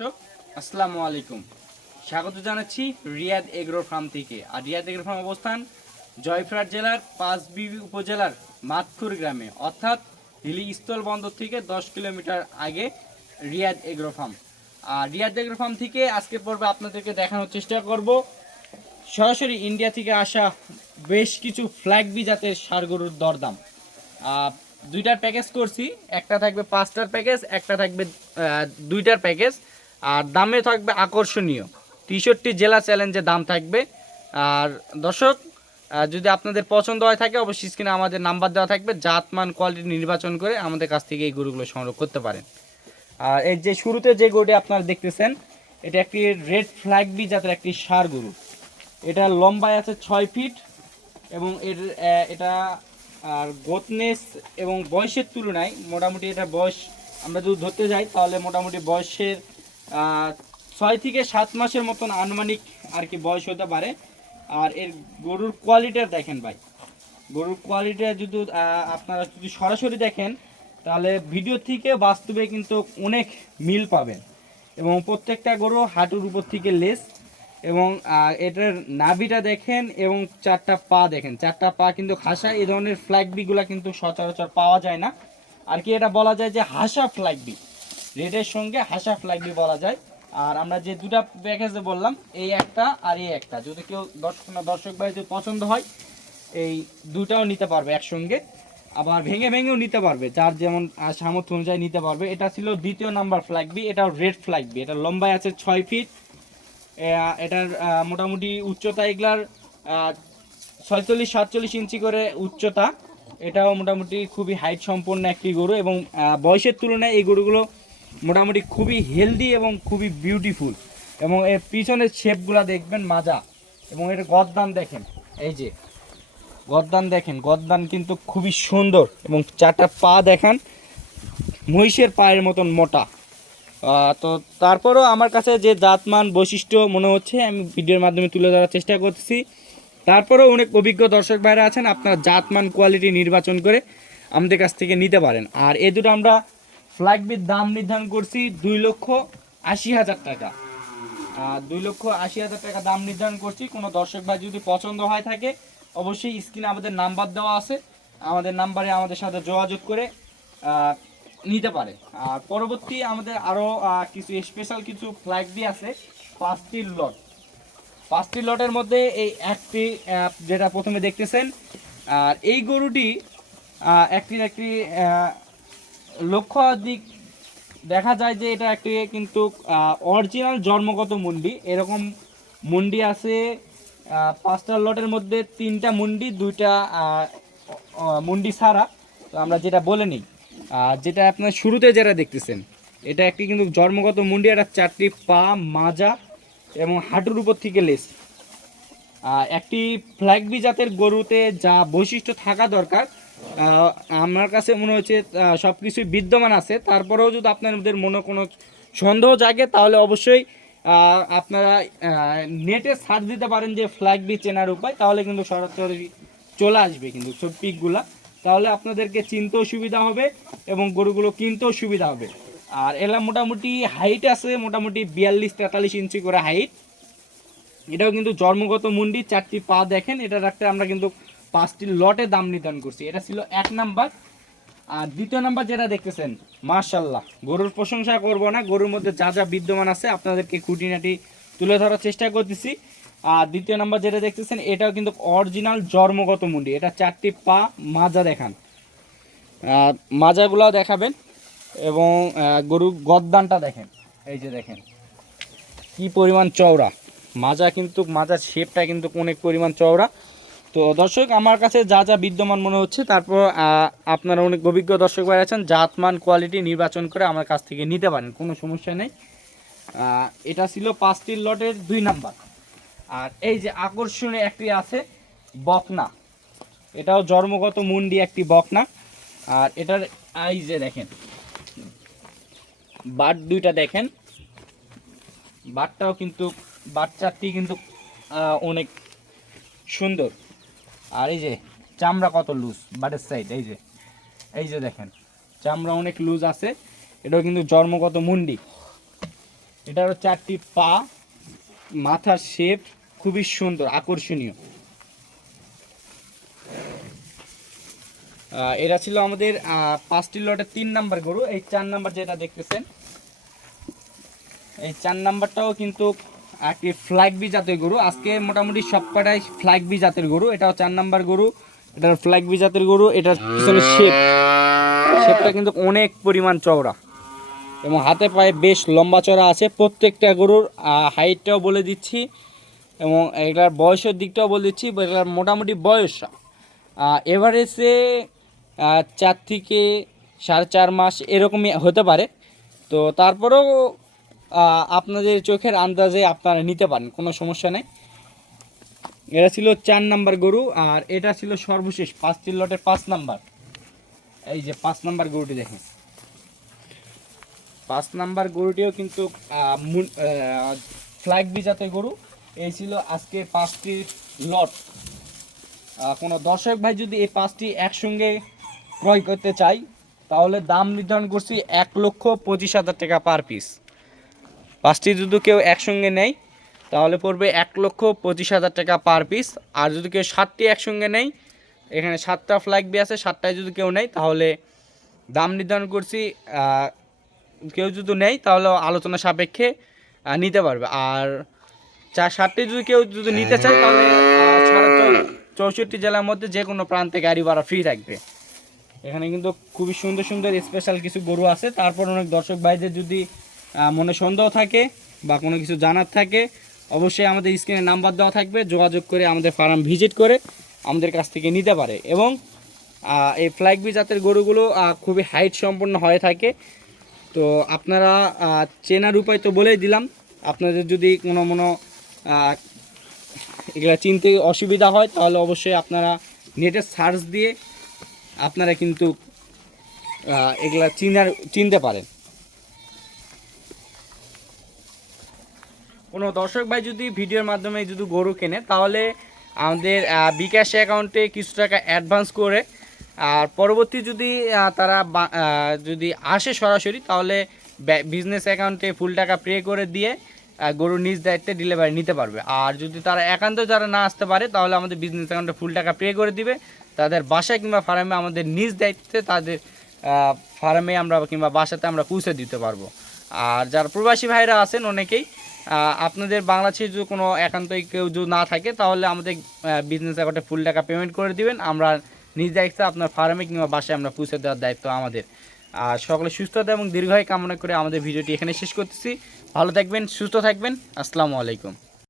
দর্শক, আসসালামু আলাইকুম। স্বাগত জানাচ্ছি রিয়াদ এগ্রো ফার্ম থেকে। আর রিয়াদ এগ্রো ফার্ম অবস্থান জয়ফ্রাট জেলার পাঁচবিবি উপজেলার মাতখুর গ্রামে। অর্থাৎ হিলি স্থল বন্দর থেকে দশ কিলোমিটার আগে রিয়াদ এগ্রো ফার্ম। আর রিয়াদ এগ্রো ফার্ম থেকে আজকে পর্বে আপনাদেরকে দেখানোর চেষ্টা করব। সরাসরি ইন্ডিয়া থেকে আসা বেশ কিছু ফ্ল্যাগ বি জাতের সার গরুর দরদাম দুইটার প্যাকেজ করছি। একটা থাকবে পাঁচটার প্যাকেজ একটা থাকবে দুইটার প্যাকেজ। আর দামে থাকবে আকর্ষণীয়। তেষট্টি জেলা চ্যালেঞ্জে দাম থাকবে। আর দর্শক যদি আপনাদের পছন্দ হয় থাকে, অবশ্যই স্ক্রিনে আমাদের নাম্বার দেওয়া থাকবে। জাতমান কোয়ালিটি নির্বাচন করে আমাদের কাছ থেকে এই গরুগুলো সংগ্রহ করতে পারেন। আর এর যে শুরুতে যে গরুটি আপনারা দেখতেছেন, এটা একটি রেড ফ্ল্যাগ বি জাতের একটি সার গরু। এটা লম্বায় আছে ছয় ফিট এবং এর এটা, আর গোতনেস এবং বয়সের তুলনায় মোটামুটি এটা বয়স, আমরা যদি ধরতে যাই, তাহলে মোটামুটি বয়সের ছয় থেকে সাত মাসের মতন আনুমানিক আর কি বয়স হতে পারে। আর এর গরুর কোয়ালিটিটা দেখেন ভাই। গরুর কোয়ালিটিটা যদি আপনারা যদি সরাসরি দেখেন, তাহলে ভিডিও থেকে বাস্তবে কিন্তু অনেক মিল পাবেন। এবং প্রত্যেকটা গরু হাঁটুর উপর থেকে লেস এবং এটার নাভিটা দেখেন এবং চারটা পা দেখেন। চারটা পা কিন্তু খাসা, এই ধরনের ফ্ল্যাগ বিগুলা কিন্তু সচরাচর পাওয়া যায় না। আর কি এটা বলা যায় যে হাসা ফ্ল্যাগ বি রেডের সঙ্গে হাসা ফ্ল্যাগ বি বলা যায়। আর আমরা যে দুটা প্যাকেজে বললাম, এই একটা আর এই একটা। যদি কেউ দর্শক দর্শক ভাই যদি পছন্দ হয়, এই দুটাও নিতে পারবে একসঙ্গে। আবার ভেঙে ভেঙেও নিতে পারবে, যার যেমন সামর্থ্য অনুযায়ী নিতে পারবে। এটা ছিল দ্বিতীয় নাম্বার ফ্ল্যাগ বি এটাও রেড ফ্ল্যাগ বি এটা লম্বায় আছে ছয় ফিট এটার মোটামুটি উচ্চতা এগুলার ছয়চল্লিশ, সাতচল্লিশ ইঞ্চি করে উচ্চতা। এটাও মোটামুটি খুবই হাইট সম্পন্ন একটি গরু এবং বয়সের তুলনায় এই গরুগুলো মোটামুটি খুবই হেলদি এবং খুবই বিউটিফুল এবং এর পিছনের শেপগুলা দেখবেন মাজা। এবং এর গদ্দান দেখেন, এই যে। গদ্দান দেখেন গদ্দান কিন্তু খুবই সুন্দর। এবং চারটা পা দেখান, মহিষের পায়ের মতন মোটা। তো তারপরও আমার কাছে যে জাতমান বৈশিষ্ট্য মনে হচ্ছে, আমি ভিডিওর মাধ্যমে তুলে ধরার চেষ্টা করছি তারপরেও অনেক অভিজ্ঞ দর্শক ভাইরা আছেন, আপনারা জাতমান কোয়ালিটি নির্বাচন করে আমাদের কাছ থেকে নিতে পারেন। আর এ দুটো আমরা ফ্ল্যাগবির দাম নির্ধারণ করছি দুই লক্ষ আশি হাজার টাকা। দুই লক্ষ আশি হাজার টাকা দাম নির্ধারণ করছি। কোনো দর্শক ভাই যদি পছন্দ হয় থাকে, অবশ্যই স্ক্রিনে আমাদের নাম্বার দেওয়া আছে। আমাদের নাম্বারে আমাদের সাথে যোগাযোগ করে নিতে পারে। আর পরবর্তী আমাদের আরও কিছু স্পেশাল কিছু ফ্ল্যাগ দিয়ে আছে, পাঁচটি লট পাঁচটি লটের মধ্যে এই একটি যেটা প্রথমে দেখতেছেন, আর এই গরুটি একটি একটি দিক দেখা যায় যে এটা একটি কিন্তু অরিজিনাল জন্মগত মুন্ডি। এরকম মুন্ডি আছে পাঁচটা লটের মধ্যে তিনটা মুন্ডি, দুইটা মুন্ডি ছাড়া। তো আমরা যেটা বলে নিই যেটা আপনার শুরুতে যেটা দেখতেছেন, এটা একটি কিন্তু জন্মগত মুন্ডি, এটা চারটি পা, মাজা এবং হাঁটুর উপর থেকে লেস একটি ফ্ল্যাগবি জাতের গরুতে যা বৈশিষ্ট্য থাকা দরকার আমার কাছে মনে হচ্ছে সব কিছুই বিদ্যমান আছে। তারপরেও যদি আপনাদের মনে কোনো সন্দেহ জাগে, তাহলে অবশ্যই আপনারা নেটে সার্চ দিতে পারেন যে ফ্ল্যাগ বি চেনার উপায়, তাহলে কিন্তু সরাসরি চলে আসবে কিন্তু সব পিকগুলা। তাহলে আপনাদেরকে চিনতেও সুবিধা হবে এবং গরুগুলো কিনতেও সুবিধা হবে। আর এলা মোটামুটি হাইট আছে, মোটামুটি বিয়াল্লিশ, তেতাল্লিশ ইঞ্চি করে হাইট এটাও কিন্তু জন্মগত মুন্ডি, চারটি পা দেখেন এটা রাখতে আমরা কিন্তু পাঁচটি লটে দাম নির্ধারণ করছি। এটা ছিল এক নাম্বার। আর দ্বিতীয় নাম্বার যেটা দেখতেছেন মার্শাল্লাহ গরুর প্রশংসা করব না, গরুর মধ্যে যা যা বিদ্যমান আছে আপনাদেরকে খুঁটিনাটি তুলে ধরার চেষ্টা করতেছি। আর দ্বিতীয় নাম্বার যেটা দেখতেছেন, এটাও কিন্তু অরিজিনাল জন্মগত মুন্ডি এটা চারটি পা মাজা দেখান। মাজাগুলাও দেখাবেন এবং গরুর গদ্দানটা দেখেন, এই যে দেখেন, কি পরিমাণ চওড়া। মাজা কিন্তু মাজার শেপটা কিন্তু অনেক পরিমাণ চওড়া। তো দর্শক, আমার কাছে যা যা বিদ্যমান মনে হচ্ছে, তারপর আপনারা অনেক অভিজ্ঞ দর্শক ভাই আছেন, জাতমান কোয়ালিটি নির্বাচন করে আমার কাছ থেকে নিতে পারেন, কোনো সমস্যা নেই। এটা ছিল পাঁচটির লটের দুই নাম্বার। আর এই যে আকর্ষণীয় একটি আছে বকনা। এটাও জন্মগত মুন্ডি একটি বকনা। আর এটার এই যে দেখেন, বাট দুইটা দেখেন। বাটটাও কিন্তু বাচ্চাটি কিন্তু অনেক সুন্দর। আর এই যে, চামড়া কত লুজ বাটের সাইড এই যে। এই যে দেখেন, চামড়া অনেক লুজ আছে। এটাও কিন্তু জন্মগত মুন্ডি। এটারও চারটি পা, মাথার শেপ খুবই সুন্দর, আকর্ষণীয়। এরা ছিল আমাদের পাঁচটি লটের তিন নাম্বার গরু। এই চার নাম্বার যেটা দেখতেছেন, এই চার নাম্বারটাও কিন্তু একটি ফ্ল্যাগ বি জাতের গরু। আজকে মোটামুটি সবকটাই ফ্ল্যাগ বি জাতের গরু। এটাও চার নাম্বার গরু। এটার ফ্ল্যাগ বি জাতের গরু। এটার পিছনে শেপ শেপটা কিন্তু অনেক পরিমাণ চওড়া। এবং হাতে পায়ে বেশ লম্বা চড়া আছে প্রত্যেকটা গরুর। হাইটটাও বলে দিচ্ছি। এবং এটার বয়সের দিকটাও বলে দিচ্ছি এটার মোটামুটি বয়স। এভারেজে চার থেকে সাড়ে চার মাস এরকমই হতে পারে। তো তারপরেও আপনাদের চোখের আন্দাজে আপনারা নিতে পারেন, কোনো সমস্যা নেই। এটা ছিল চার নাম্বার গরু, আর এটা ছিল সর্বশেষ পাঁচটি লটের পাঁচ নাম্বার। এই যে পাঁচ নাম্বার গরুটি দেখেন। পাঁচ নাম্বার গরুটিও কিন্তু ফ্ল্যাগ বি জাতের গরু। এই ছিল আজকে পাঁচটি লট। কোনো দর্শক ভাই যদি এই পাঁচটি একসঙ্গে ক্রয় করতে চাই তাহলে দাম নির্ধারণ করছি এক লক্ষ পঁচিশ হাজার টাকা পার পিস পাঁচটি যদি কেউ একসঙ্গে নেয়, তাহলে পড়বে এক লক্ষ পঁচিশ হাজার টাকা পার পিস আর যদি কেউ সাতটি একসঙ্গে নেয়, এখানে সাতটা ফ্ল্যাগ বি আছে, সাতটায় যদি কেউ নেয়, তাহলে দাম নির্ধারণ করছি কেউ যদি নেয়, তাহলে আলোচনা সাপেক্ষে নিতে পারবে। আর চার সাতটি যদি কেউ যদি নিতে চায়, তাহলে চৌষট্টি জেলার মধ্যে যে কোনো প্রান্তে গাড়ি ভাড়া ফ্রি থাকবে। এখানে কিন্তু খুবই সুন্দর সুন্দর স্পেশাল কিছু গরু আছে। তারপর অনেক দর্শক ভাইদের যদি মনে সন্দেহ থাকে বা কোনো কিছু জানার থাকে, অবশ্যই আমাদের স্ক্রিনে নাম্বার দেওয়া থাকবে, যোগাযোগ করে আমাদের ফার্ম ভিজিট করে আমাদের কাছ থেকে নিতে পারে এবং এই ফ্ল্যাগ বি জাতের গরুগুলো খুবই হাইট সম্পন্ন হয়ে থাকে। তো আপনারা চেনার উপায় তো বলেই দিলাম। আপনাদের যদি কোনো মনো এগুলো চিনতে অসুবিধা হয়, তাহলে অবশ্যই আপনারা নেটে সার্চ দিয়ে আপনারা কিন্তু এগুলা চিনার, চিনতে পারেন। কোনো দর্শক ভাই যদি ভিডিওর মাধ্যমে যদি গরু কেনে, তাহলে আমাদের বিকাশ অ্যাকাউন্টে কিছু টাকা অ্যাডভান্স করে, আর পরবর্তী যদি তারা যদি আসে সরাসরি, তাহলে বিজনেস অ্যাকাউন্টে ফুল টাকা পে করে দিয়ে গরু নিজ দায়িত্বে ডেলিভারি নিতে পারবে। আর যদি তারা একান্ত যারা না আসতে পারে, তাহলে আমাদের বিজনেস অ্যাকাউন্টে ফুল টাকা পে করে দিবে। তাদের বাসায় কিংবা ফার্মে আমাদের নিজ দায়িত্বে তাদের ফার্মে আমরা কিংবা বাসাতে আমরা পৌঁছে দিতে পারব। আর যারা প্রবাসী ভাইরা আছেন, অনেকেই আপনাদের বাংলাদেশে যদি কোনো একান্তই কেউ যদি না থাকে, তাহলে আমাদের বিজনেস অ্যাকাউন্টে ফুল টাকা পেমেন্ট করে দিবেন। আমরা নিজ দায়িত্ব আপনার ফার্মে কিংবা বাসায় আমরা পৌঁছে দেওয়ার দায়িত্ব আমাদের। আর সকলে সুস্থতা এবং দীর্ঘায় কামনা করে আমাদের ভিডিওটি এখানে শেষ করতেছি। ভালো থাকবেন, সুস্থ থাকবেন। আসসালামু আলাইকুম।